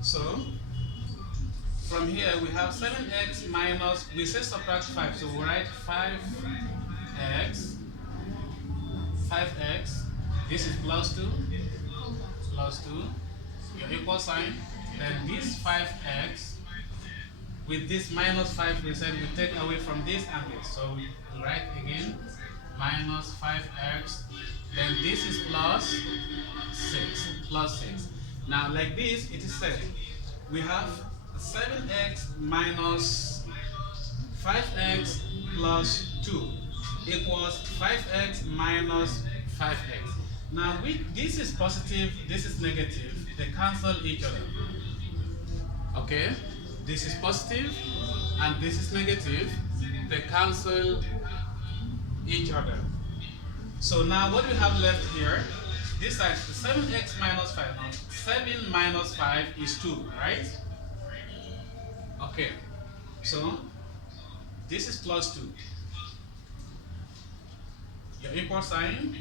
So from here we have 7x minus, we say subtract 5, so we write 5x, 5x, this is plus 2, your equal sign, then this 5x, with this minus 5 we said we take away from this and this, so we write again, minus 5x, then this is plus 6. Now like this it is said, we have 7x minus 5x plus 2 equals 5x minus 5x. Now this is positive, this is negative, they cancel each other. Okay? This is positive and this is negative, they cancel each other. So now what we have left here, this side, 7x minus 5. Now 7 minus 5 is 2, right? Okay, so this is plus 2. Your equal sign.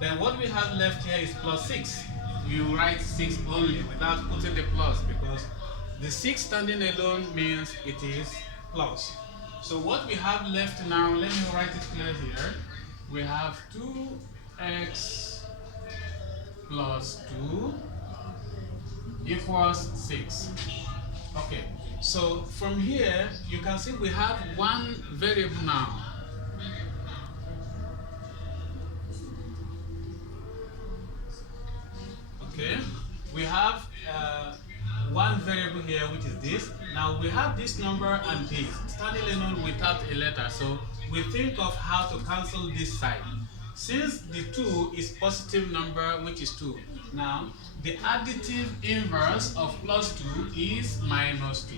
Then what we have left here is plus 6. You write 6 only without putting the plus, because the 6 standing alone means it is plus. So what we have left now, let me write it clear here. We have 2x plus 2 equals 6. Okay, so from here you can see we have one variable now. Okay, we have one variable here, which is this. Now we have this number and this standing alone without a letter, so we think of how to cancel this side. Since the 2 is positive number, which is 2, now the additive inverse of plus 2 is minus 2.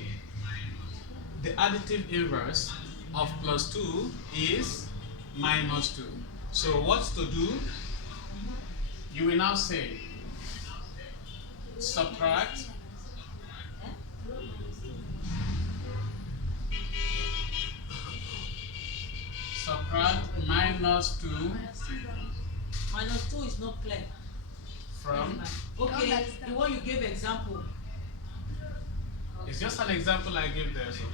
The additive inverse of plus 2 is minus 2. So what to do? You will now say subtract minus 2. Minus 2 is not clear. From? Okay, the one you gave example. It's just an example I gave there. So,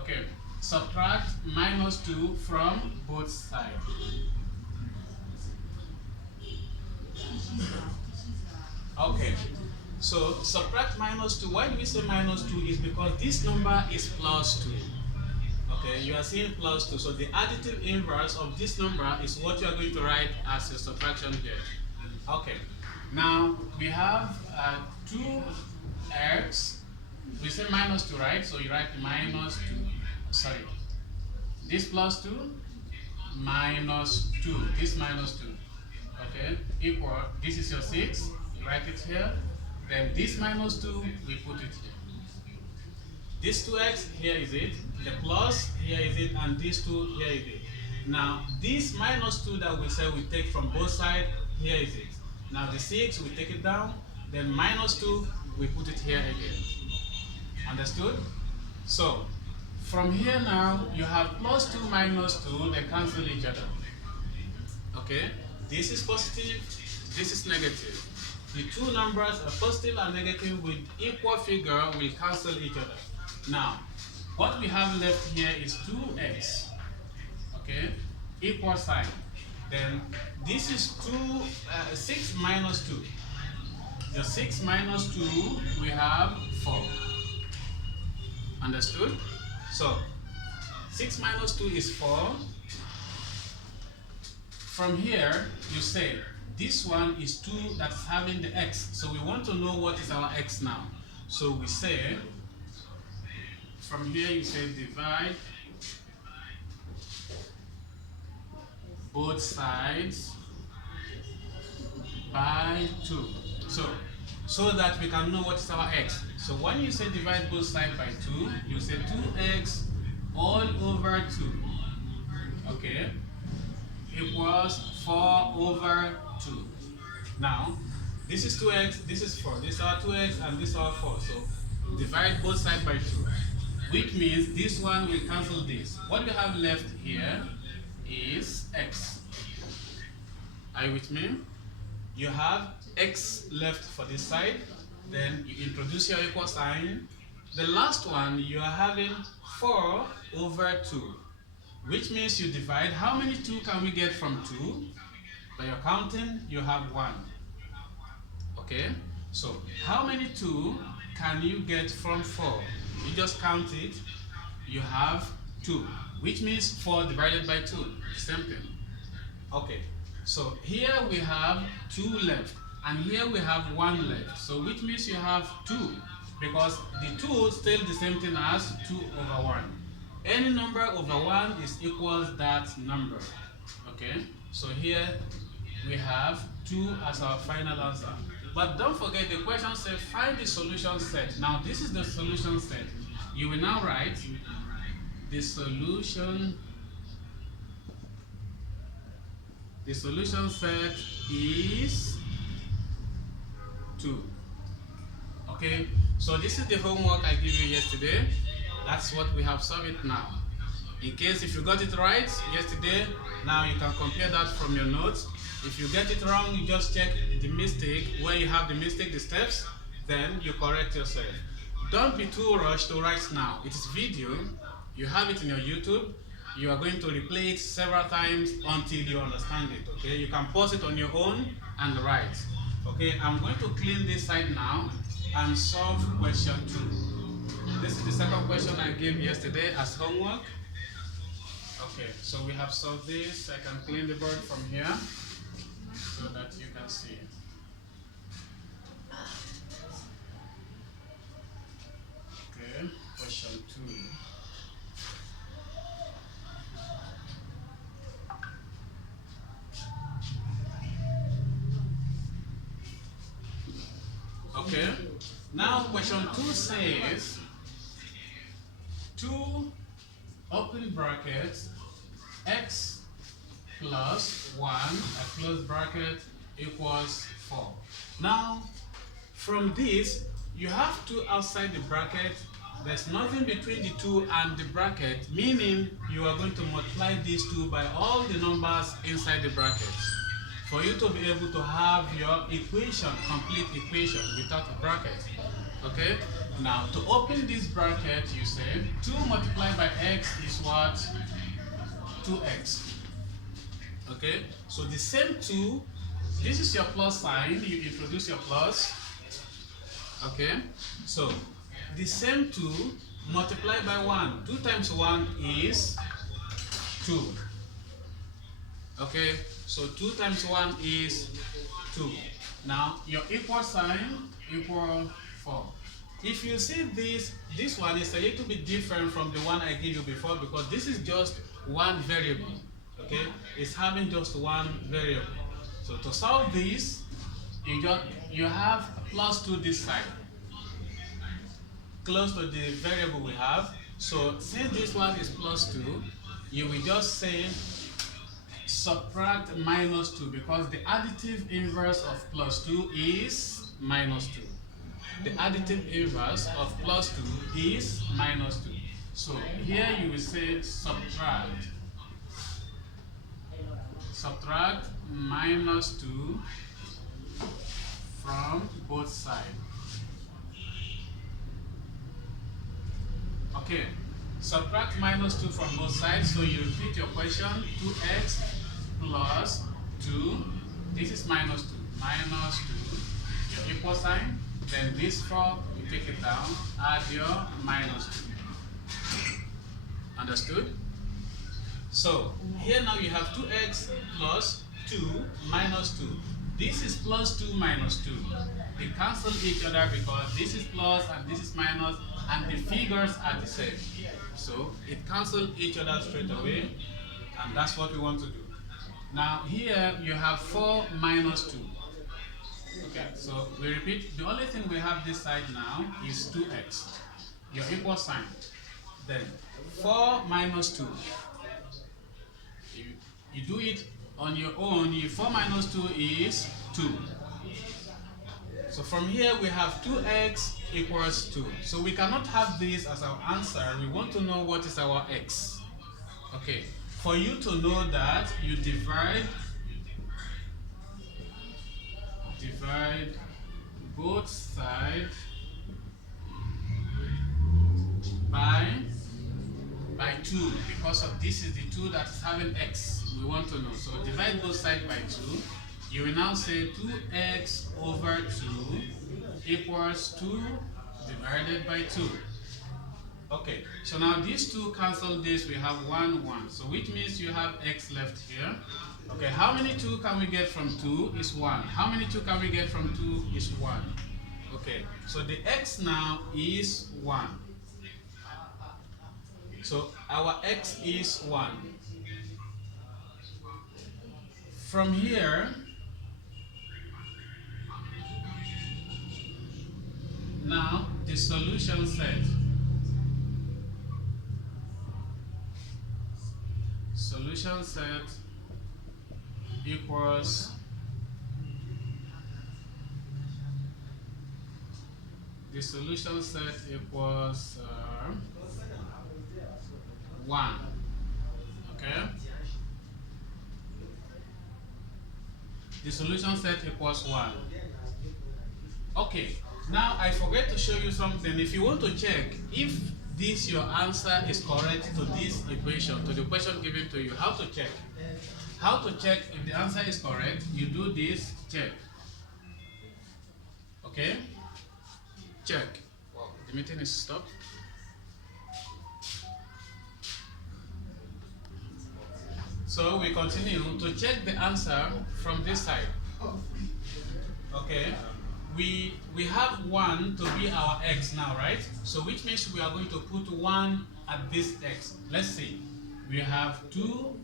okay, subtract minus 2 from both sides. Okay, so subtract minus 2. Why do we say minus 2? Is because this number is plus 2. Okay, you are seeing plus 2. So the additive inverse of this number is what you are going to write as a subtraction here. Okay, now we have 2x. We say minus 2, right? So you write minus 2. Sorry. This plus 2 minus 2. This minus 2. Okay, equal. This is your 6. You write it here. Then this minus 2, we put it here. This 2x, here is it. The plus, here is it. And this 2, here is it. Now, this minus 2 that we said we take from both sides, here is it. Now, the 6, we take it down. Then minus 2, we put it here again. Understood? So, from here now, you have plus 2 minus 2, they cancel each other. Okay? This is positive, this is negative. The two numbers are positive and negative with equal figure will cancel each other. Now, what we have left here is 2x. Okay? Equal sign. Then this is 6 minus 2. The 6 minus 2, we have 4. Understood? So, 6 minus 2 is 4. From here, you say, this one is 2 that's having the x. So we want to know what is our x now. So we say, from here you say divide both sides by 2. So that we can know what is our x. So when you say divide both sides by 2, you say 2x all over 2. Okay? Equals 4 over 2. Now, this is 2x, this is 4. This is our 2x and this is our 4. So, divide both sides by 2. Which means this one will cancel this. What we have left here is x. Are you with me? You have x left for this side then you introduce your equal sign. The last one, you are having 4 over 2, which means you divide. How many 2 can we get from 2? By your counting, you have 1. Okay? So, how many 2 can you get from 4? You just count it. You have 2, which means 4 divided by 2. Same thing. Okay. So, here we have 2 left. And here we have 1 left. So, which means you have 2. Because the 2 is still the same thing as 2 over 1. Any number over 1 is equals that number. Okay? So, here we have 2 as our final answer. But don't forget, the question says find the solution set. Now this is the solution set. You will now write the solution set is 2. Okay, so this is the homework I gave you yesterday. That's what we have solved it now. In case if you got it right yesterday, now you can compare that from your notes. If you get it wrong, you just check the mistake, where you have the mistake, the steps, then you correct yourself. Don't be too rushed to write now. It is video, you have it in your YouTube, you are going to replay it several times until you understand it, okay? You can pause it on your own and write. Okay, I'm going to clean this side now and solve question 2. This is the second question I gave yesterday as homework. Okay, so we have solved this. I can clean the board from here so that you can see it. Okay, question 2. Okay, now question 2 says 2 open brackets x plus 1 a close bracket equals 4. Now from this you have 2 outside the bracket. There's nothing between the 2 and the bracket, meaning you are going to multiply these 2 by all the numbers inside the bracket for you to be able to have your equation, complete equation without a bracket. Okay? Now, to open this bracket, you say 2 multiplied by x is what? 2x. Okay? So the same 2, this is your plus sign, you introduce your plus. Okay? So, the same 2 multiplied by 1. 2 times 1 is 2. Okay? So 2 times 1 is 2. Now, your equal sign equal 4. If you see this one is a little bit different from the one I gave you before because this is just one variable. Okay? It's having just one variable. So to solve this, you have plus 2 this side, close to the variable we have. So since this one is plus 2, you will just say subtract minus 2 because the additive inverse of plus 2 is minus 2. The additive inverse of plus 2 is minus 2. So here you will say subtract minus 2 from both sides. Okay, subtract minus 2 from both sides, so you repeat your question, 2x plus 2, this is minus 2, minus 2, your equal sign, then this 4, you take it down, add your minus 2. Understood? So, here now you have 2x plus 2 minus 2. This is plus 2 minus 2. They cancel each other because this is plus and this is minus, and the figures are the same. So it cancels each other straight away, and that's what we want to do. Now here you have 4 minus 2. Okay, so we repeat, the only thing we have this side now is 2x, your equal sign. Then 4 minus 2. You do it on your own, 4 minus 2 is 2. So from here we have 2x equals 2. So we cannot have this as our answer. We want to know what is our x. Okay, for you to know that, you divide both sides by 2, because of this is the 2 that is having x. We want to know. So divide both sides by 2. You will now say 2x over 2 equals 2 divided by 2. Okay, so now these two cancel this, we have 1, 1. So which means you have x left here. Okay, how many 2 can we get from 2 is 1. How many 2 can we get from 2 is 1. Okay, so the x now is 1. So our x is 1. From here, now the solution set. Solution set equals the solution set equals 1. Okay, the solution set equals 1. Okay, now I forget to show you something. If you want to check if this your answer is correct to this equation, to the question given to you, how to check? How to check if the answer is correct? You do this check. Okay? Check. Wow, the meeting is stopped. So we continue to check the answer from this side. Okay? We have 1 to be our x now, right? So which means we are going to put 1 at this x. Let's see. We have 2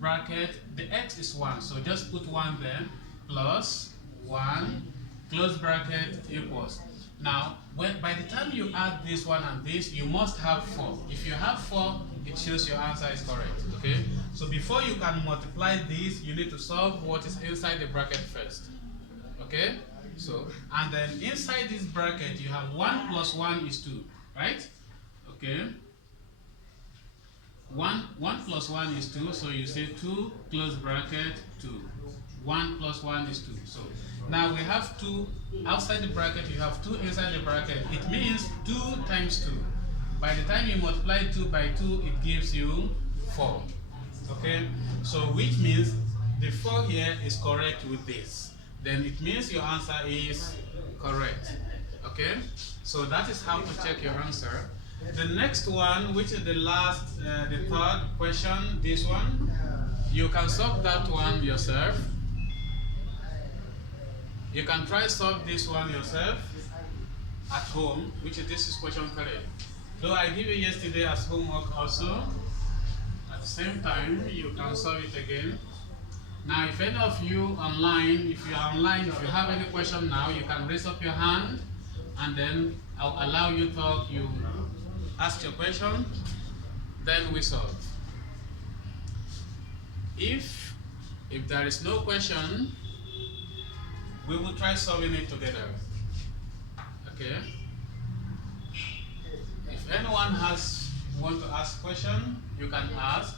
bracket, the x is 1, so just put 1 there, plus 1, close bracket, equals. Now, by the time you add this one and this, you must have 4. If you have 4, it shows your answer is correct, okay? So before you can multiply this, you need to solve what is inside the bracket first, okay? So, and then inside this bracket, you have 1 plus 1 is 2, right? Okay. 1 plus 1 is 2, so you say 2 close bracket 2. 1 plus 1 is 2. So now we have 2 outside the bracket, you have 2 inside the bracket. It means 2 times 2. By the time you multiply 2 by 2, it gives you 4. Okay? So which means the 4 here is correct with this. Then it means your answer is correct. Okay? So that is how to check your answer. The next one, which is the last, the third question, this one, you can solve that one yourself. You can try solve this one yourself at home, which is this is question 3. Though I gave you yesterday as homework also. At the same time, you can solve it again. Now, if any of you online, if you are online, if you have any question now, you can raise up your hand, and then I'll allow you to talk. You ask your question, then we solve. If there is no question, we will try solving it together. Okay? If anyone want to ask question, you can ask.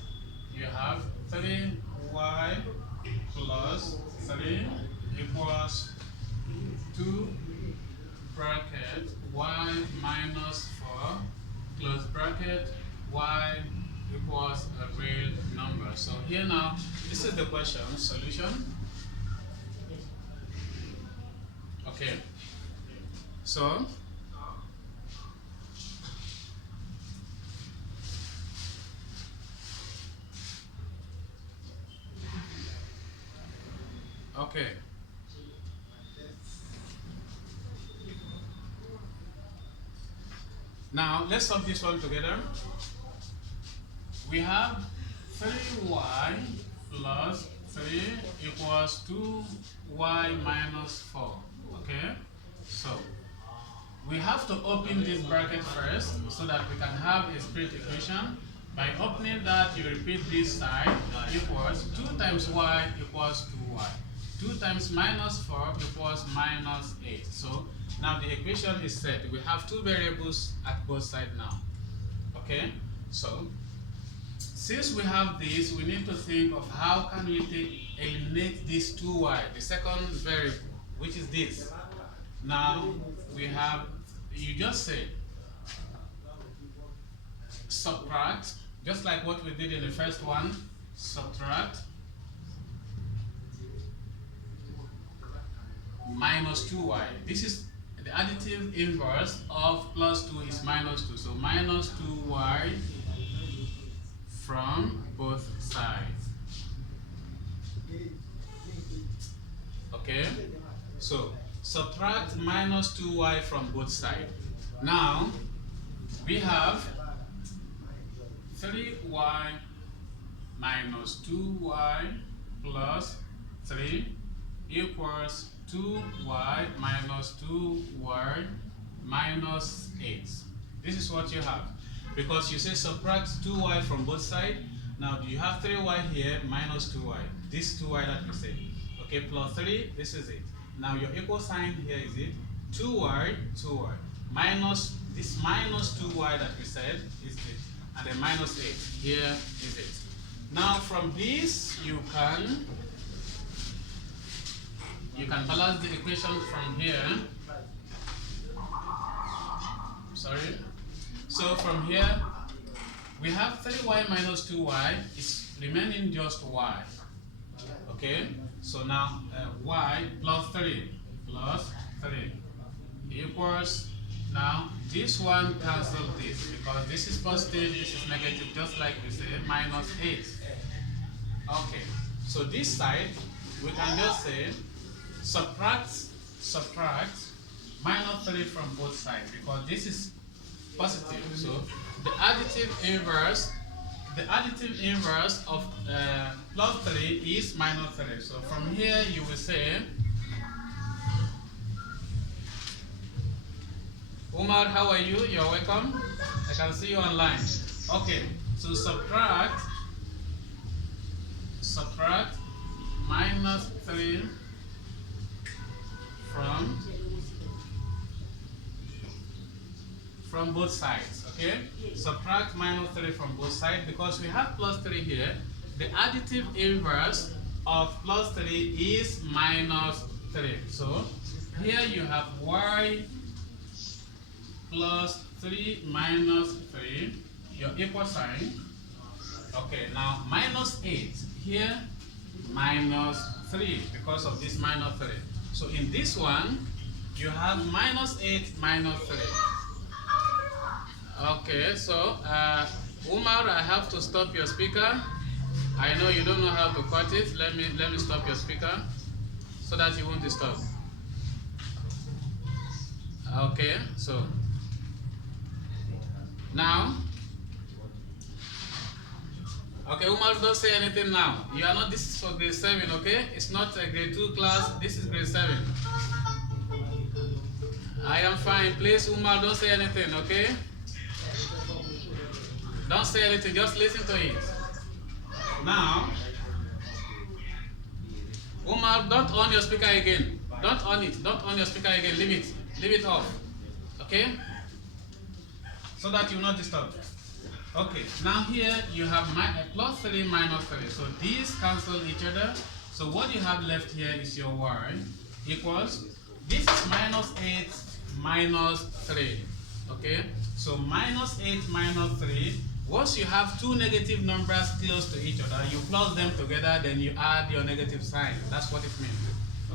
You have 3y plus 3 equals 2 bracket y minus 4 close bracket y equals a real number. So here now, this is the question, solution. Okay. So okay. Now let's solve this one together. We have 3y plus 3 equals 2y minus 4. Okay? So we have to open this bracket first so that we can have a split equation. By opening that, you repeat this side equals 2 times y equals 2y. 2 times minus 4 equals minus 8. So now the equation is set. We have 2 variables at both sides now. Okay? So since we have this, we need to think of how can we eliminate this 2y, the second variable, which is this. Now we have, you just say subtract, just like what we did in the first one, subtract minus 2y. This is the additive inverse of plus 2 is minus 2. So minus 2y from both sides. Okay? So subtract minus 2y from both sides. Now we have 3y minus 2y plus 3 equals 2y minus 2y minus 8. This is what you have. Because you say subtract 2y from both sides. Now you have 3y here minus 2y. This 2y that we say. Okay, plus 3, this is it. Now your equal sign here is it. 2y, 2y. Minus, this minus 2y that we said is it. And then minus 8. Here is it. Now from this you can balance the equation from here. Sorry. So from here we have 3y minus 2y is remaining just y. Okay. So now y plus 3 equals, now this one cancels this because this is positive, this is negative, just like we said, minus 8. Okay, so this side we can just say subtract minus 3 from both sides because this is positive. So the additive inverse of plus 3 is minus 3. So from here you will say, Umar, how are you? You're welcome. I can see you online. Okay, so subtract minus 3 from both sides. Okay, subtract minus 3 from both sides because we have plus 3 here. The additive inverse of plus 3 is minus 3. So here you have y plus 3 minus 3, your equal sign. Okay, now minus 8 here, minus 3 because of this minus 3. So in this one you have minus 8 minus 3. Okay, so Umar, I have to stop your speaker. I know you don't know how to cut it. Let me stop your speaker so that you won't disturb. Okay, so now, okay, Umar, don't say anything now. You are not, this is for grade 7, okay? It's not a grade 2 class, this is grade 7. I am fine. Please, Umar, don't say anything, okay? Don't say anything, just listen to it. Now, Umar, don't on your speaker again. Don't on it. Don't on your speaker again. Leave it off. Okay? So that you will not disturb. Okay, now here you have plus 3 minus 3. So these cancel each other. So what you have left here is your y equals, this is minus 8 minus 3. Okay, so minus 8 minus 3. Once you have two negative numbers close to each other, you plus them together, then you add your negative sign. That's what it means.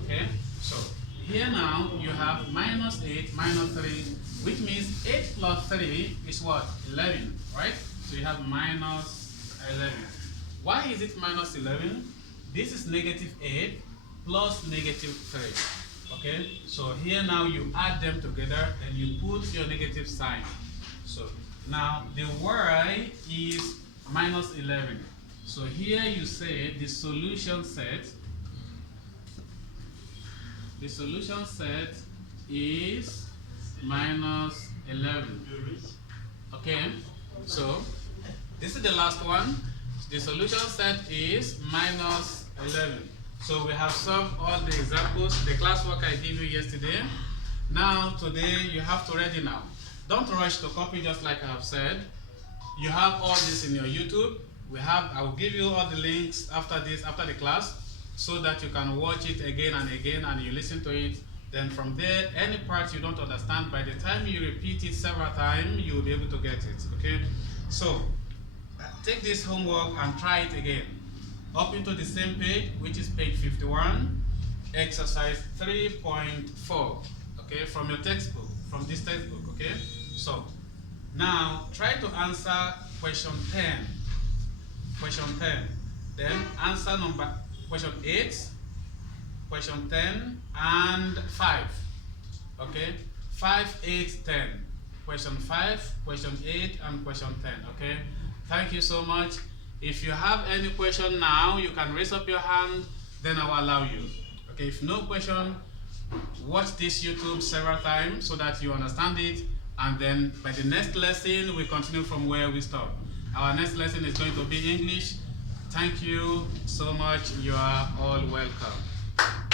Okay, so here now you have minus 8 minus 3, which means 8 plus 3 is what? 11, right? So you have minus 11. Why is it minus 11? This is negative 8 plus negative 3. Okay, so here now you add them together and you put your negative sign. So now the y is minus 11. So here you say the solution set is minus 11. Okay, so this is the last one. The solution set is minus 11. So we have solved all the examples, the classwork I gave you yesterday. Now today you have to ready now. Don't rush to copy, just like I have said. You have all this in your YouTube. I will give you all the links after this, after the class, so that you can watch it again and again and you listen to it Then from there, any part you don't understand, by the time you repeat it several times, you will be able to get it, okay? So, take this homework and try it again. Up into the same page, which is page 51, exercise 3.4, okay, from your textbook, from this textbook, okay? So, now try to answer question 10. Question 10. Then answer question 8, question 10, and 5. Okay? 5, 8, 10. Question 5, question 8, and question 10. Okay? Thank you so much. If you have any question now, you can raise up your hand, then I will allow you. Okay? If no question, watch this YouTube several times so that you understand it, and then by the next lesson, we continue from where we stop. Our next lesson is going to be English. Thank you so much. You are all welcome.